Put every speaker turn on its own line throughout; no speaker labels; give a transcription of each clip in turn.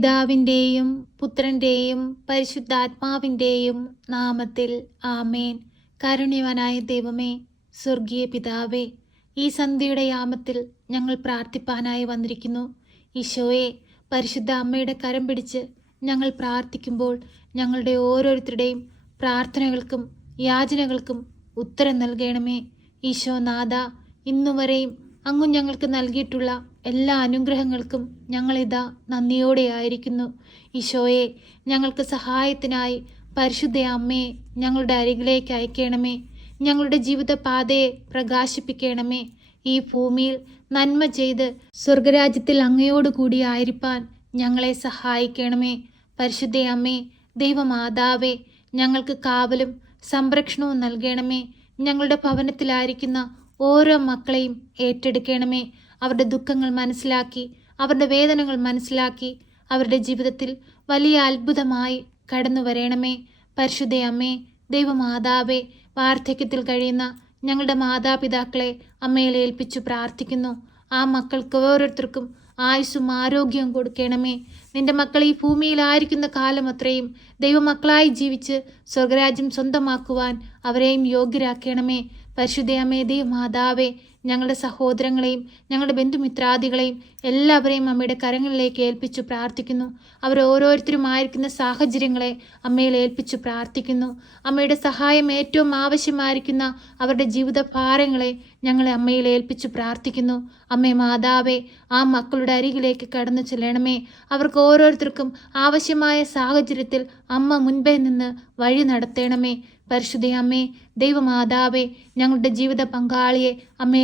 പിതാവിന്റെയും പുത്രന്റെയും പരിശുദ്ധാത്മാവിന്റെയും നാമത്തിൽ ആമേൻ. കാരുണ്യവാനായ ദൈവമേ സ്വർഗീയ പിതാവേ ഈ സന്ധ്യയുടെ യാമത്തിൽ ഞങ്ങൾ പ്രാർത്ഥിപ്പാനായി വന്നിരിക്കുന്നു. ഈശോയെ പരിശുദ്ധ അമ്മയുടെ കരം പിടിച്ച് ഞങ്ങൾ പ്രാർത്ഥിക്കുമ്പോൾ ഞങ്ങളുടെ ഓരോരുത്തരുടെയും പ്രാർത്ഥനകൾക്കും യാചനകൾക്കും ഉത്തരം നൽകണമേ. ഈശോ നാഥ ഇന്നുവരെയും അങ്ങ് ഞങ്ങൾക്ക് നൽകിയിട്ടുള്ള എല്ലാ അനുഗ്രഹങ്ങൾക്കും ഞങ്ങളിതാ നന്ദിയോടെ ആയിരിക്കുന്നു. ഈശോയെ ഞങ്ങൾക്ക് സഹായത്തിനായി പരിശുദ്ധ അമ്മയെ ഞങ്ങളുടെ അരികിലേക്ക് അയക്കണമേ. ഞങ്ങളുടെ ജീവിത പാതയെ പ്രകാശിപ്പിക്കണമേ. ഈ ഭൂമിയിൽ നന്മ ചെയ്ത് സ്വർഗരാജ്യത്തിൽ അങ്ങയോടുകൂടി ആയിരിക്കാൻ ഞങ്ങളെ സഹായിക്കണമേ. പരിശുദ്ധ അമ്മേ ദൈവമാതാവേ ഞങ്ങൾക്ക് കാവലും സംരക്ഷണവും നൽകണമേ. ഞങ്ങളുടെ ഭവനത്തിലായിരിക്കുന്ന ഓരോ മക്കളെയും ഏറ്റെടുക്കണമേ. അവരുടെ ദുഃഖങ്ങൾ മനസ്സിലാക്കി അവരുടെ വേദനകൾ മനസ്സിലാക്കി അവരുടെ ജീവിതത്തിൽ വലിയ അത്ഭുതമായി കടന്നു വരണമേ. പരിശുദ്ധ അമ്മേ ദൈവമാതാവേ വാർദ്ധക്യത്തിൽ കഴിയുന്ന ഞങ്ങളുടെ മാതാപിതാക്കളെ അമ്മയിൽ ഏൽപ്പിച്ചു പ്രാർത്ഥിക്കുന്നു. ആ മക്കൾക്ക് ഓരോരുത്തർക്കും ആയുസ്സും ആരോഗ്യവും കൊടുക്കണമേ. നിന്റെ മക്കൾ ഈ ഭൂമിയിലായിരിക്കുന്ന കാലം അത്രയും ദൈവമക്കളായി ജീവിച്ച് സ്വർഗരാജ്യം സ്വന്തമാക്കുവാൻ അവരെയും യോഗ്യരാക്കണമേ. പരിശുദ്ധയമ്മേ ദൈവമാതാവേ ഞങ്ങളുടെ സഹോദരങ്ങളെയും ഞങ്ങളുടെ ബന്ധുമിത്രാദികളെയും എല്ലാവരെയും അമ്മയുടെ കരങ്ങളിലേക്ക് ഏൽപ്പിച്ചു പ്രാർത്ഥിക്കുന്നു. അവർ ഓരോരുത്തരും ആയിരിക്കുന്ന സാഹചര്യങ്ങളെ അമ്മയിൽ ഏൽപ്പിച്ചു പ്രാർത്ഥിക്കുന്നു. അമ്മയുടെ സഹായം ഏറ്റവും ആവശ്യമായിരിക്കുന്ന അവരുടെ ജീവിത ഭാരങ്ങളെ ഞങ്ങളെ അമ്മയിൽ ഏൽപ്പിച്ചു പ്രാർത്ഥിക്കുന്നു. അമ്മേ മാതാവേ ആ മക്കളുടെ അരികിലേക്ക് കടന്നു ചെല്ലണമേ. അവർക്ക് ഓരോരുത്തർക്കും ആവശ്യമായ സാഹചര്യത്തിൽ അമ്മ മുൻപേ നിന്ന് വഴി നടത്തണമേ. പരിശുദ്ധ അമ്മേ ദൈവമാതാവേ ഞങ്ങളുടെ ജീവിത പങ്കാളിയെ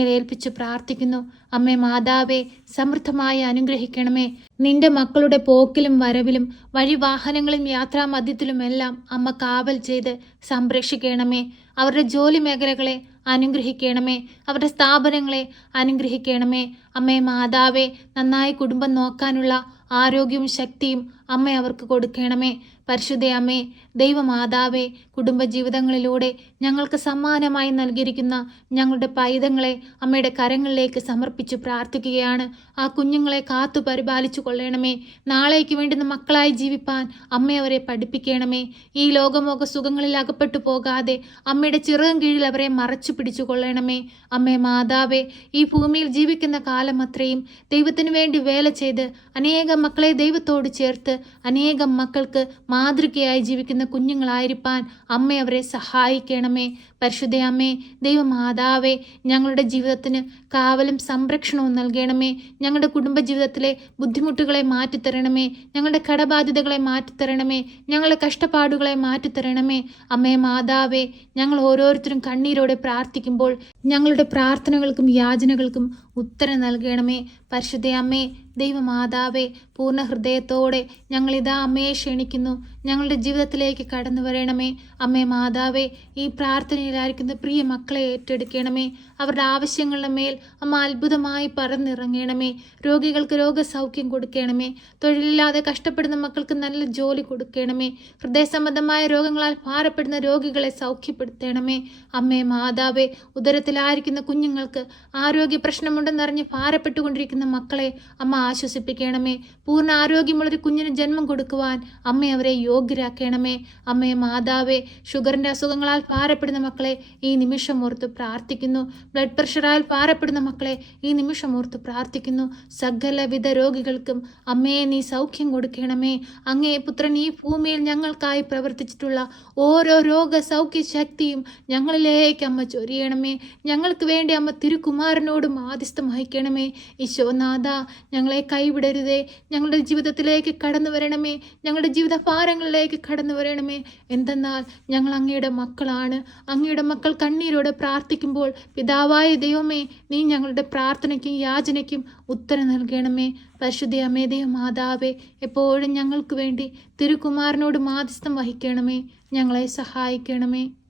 അമ്മയെ ഏൽപ്പിച്ചു പ്രാർത്ഥിക്കുന്നു. അമ്മേ മാതാവേ സമൃദ്ധമായി അനുഗ്രഹിക്കണമേ. നിന്റെ മക്കളുടെ പോക്കിലും വരവിലും വഴിവാഹനങ്ങളും യാത്രാമധ്യത്തിലുമെല്ലാം അമ്മ കാവൽ ചെയ്ത് സംരക്ഷിക്കണമേ. അവരുടെ ജോലി മേഖലകളെ അനുഗ്രഹിക്കണമേ. അവരുടെ സ്ഥാപനങ്ങളെ അനുഗ്രഹിക്കണമേ. അമ്മേ മാതാവേ നന്നായി കുടുംബം നോക്കാനുള്ള ആരോഗ്യവും ശക്തിയും അമ്മ അവർക്ക് കൊടുക്കണമേ. പരിശുദ്ധ അമ്മേ ദൈവമാതാവേ കുടുംബജീവിതങ്ങളിലൂടെ ഞങ്ങൾക്ക് സമ്മാനമായി നൽകിയിരിക്കുന്ന ഞങ്ങളുടെ പൈതങ്ങളെ അമ്മയുടെ കരങ്ങളിലേക്ക് സമർപ്പിച്ച് പ്രാർത്ഥിക്കുകയാണ്. ആ കുഞ്ഞുങ്ങളെ കാത്തു പരിപാലിച്ചു കൊള്ളണമേ. നാളേക്ക് വേണ്ടുന്ന മക്കളായി ജീവിപ്പാൻ അമ്മ അവരെ പഠിപ്പിക്കണമേ. ഈ ലോകമോക സുഖങ്ങളിൽ അകപ്പെട്ടു പോകാതെ അമ്മയുടെ ചിറകും കീഴിൽ അവരെ മറച്ചു പിടിച്ചു കൊള്ളണമേ. അമ്മേ മാതാവേ ഈ ഭൂമിയിൽ ജീവിക്കുന്ന കാലം അത്രയും ദൈവത്തിനു വേണ്ടി വേല ചെയ്ത് അനേകം മക്കളെ ദൈവത്തോട് ചേർത്ത് അനേകം മക്കൾക്ക് മാതൃകയായി ജീവിക്കുന്ന കുഞ്ഞുങ്ങളായിരിക്കാൻ അമ്മ അവരെ സഹായിക്കണമേ. പരിശുദ്ധയമ്മേ ദൈവമാതാവേ ഞങ്ങളുടെ ജീവിതത്തിന് കാവലും സംരക്ഷണവും നൽകണമേ. ഞങ്ങളുടെ കുടുംബജീവിതത്തിലെ ബുദ്ധിമുട്ടുകളെ മാറ്റിത്തരണമേ. ഞങ്ങളുടെ കടബാധ്യതകളെ മാറ്റിത്തരണമേ. ഞങ്ങളുടെ കഷ്ടപ്പാടുകളെ മാറ്റിത്തരണമേ. അമ്മേ മാതാവേ ഞങ്ങൾ ഓരോരുത്തരും കണ്ണീരോടെ പ്രാർത്ഥിക്കുമ്പോൾ ഞങ്ങളുടെ പ്രാർത്ഥനകൾക്കും യാചനകൾക്കും ഉത്തരം നൽകണമേ. പരിശുദ്ധ അമ്മേ ദൈവമാതാവേ പൂർണ ഹൃദയത്തോടെ ഞങ്ങളിതാ അമ്മയെ ക്ഷണിക്കുന്നു. ഞങ്ങളുടെ ജീവിതത്തിലേക്ക് കടന്നു വരണമേ. അമ്മേ മാതാവേ ഈ പ്രാർത്ഥനയിലായിരിക്കുന്ന പ്രിയ മക്കളെ ഏറ്റെടുക്കണമേ. അവരുടെ ആവശ്യങ്ങളുടെ മേൽ അമ്മ അത്ഭുതമായി പറന്നിറങ്ങണമേ. രോഗികൾക്ക് രോഗസൗഖ്യം കൊടുക്കണമേ. തൊഴിലില്ലാതെ കഷ്ടപ്പെടുന്ന മക്കൾക്ക് നല്ല ജോലി കൊടുക്കണമേ. ഹൃദയ സംബന്ധമായ രോഗങ്ങളാൽ ഭാരപ്പെടുന്ന രോഗികളെ സൗഖ്യപ്പെടുത്തണമേ. അമ്മേ മാതാവേ ഉദരത്തിലായിരിക്കുന്ന കുഞ്ഞുങ്ങൾക്ക് ആരോഗ്യ പ്രശ്നമുണ്ടെന്നറിഞ്ഞ് ഭാരപ്പെട്ടുകൊണ്ടിരിക്കുന്ന മക്കളെ അമ്മ ആശ്വസിപ്പിക്കണമേ. പൂർണ ആരോഗ്യമുള്ളൊരു കുഞ്ഞിന് ജന്മം കൊടുക്കുവാൻ അമ്മ അവരെ യോഗ്യരാക്കണമേ. അമ്മയെ മാതാവേ ഷുഗറിന്റെ അസുഖങ്ങളാൽ ഭാരപ്പെടുന്ന മക്കളെ ഈ നിമിഷം ഓർത്ത് പ്രാർത്ഥിക്കുന്നു. ബ്ലഡ് പ്രഷറാൽ ഭാരപ്പെടുന്ന മക്കളെ ഈ നിമിഷം ഓർത്ത് പ്രാർത്ഥിക്കുന്നു. സകലവിധ രോഗികൾക്കും അമ്മയെ നീ സൗഖ്യം കൊടുക്കണമേ. അങ്ങേ പുത്രൻ ഈ ഭൂമിയിൽ ഞങ്ങൾക്കായി പ്രവർത്തിച്ചിട്ടുള്ള ഓരോ രോഗ സൗഖ്യ ശക്തിയും ഞങ്ങളിലേക്ക് അമ്മ ചൊരിയണമേ. ഞങ്ങൾക്ക് വേണ്ടി അമ്മ തിരുക്കുമാരനോട് മാധ്യസ്ഥം വഹിക്കണമേ ഈശോനാഥ ഞങ്ങളെ കൈവിടരുതേ. ഞങ്ങളുടെ ജീവിതത്തിലേക്ക് കടന്നു വരണമേ. ഞങ്ങളുടെ ജീവിത ഭാരങ്ങളിലേക്ക് കടന്നു വരണമേ. എന്തെന്നാൽ ഞങ്ങൾ അങ്ങയുടെ മക്കളാണ്. അങ്ങയുടെ മക്കൾ കണ്ണീരോടെ പ്രാർത്ഥിക്കുമ്പോൾ പിതാവായ ദൈവമേ നീ ഞങ്ങളുടെ പ്രാർത്ഥനയ്ക്കും യാചനയ്ക്കും ഉത്തരം നൽകണമേ. പരിശുദ്ധ അമേദയ മാതാവേ എപ്പോഴും ഞങ്ങൾക്ക് വേണ്ടി തിരുകുമാരനോട് മാധ്യസ്ഥം വഹിക്കണമേ. ഞങ്ങളെ സഹായിക്കണമേ.